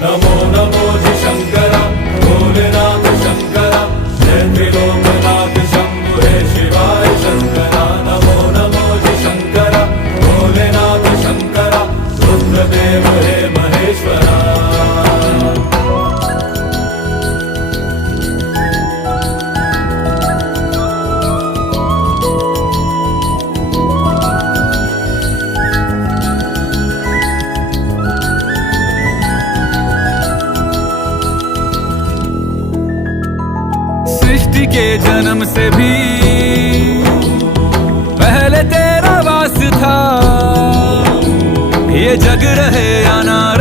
नमो नमो जी शंकरा भोलेनाथ शंकरा जय त्रिलोकनाथ शंभु हे शिवाय शंकरा। नमो नमो जी शंकरा भोलेनाथ शंकरा रुद्रदेव हे महेश्वरा। सृष्टि के जन्म से भी पहले तेरा वास था, ये जग रहे या ना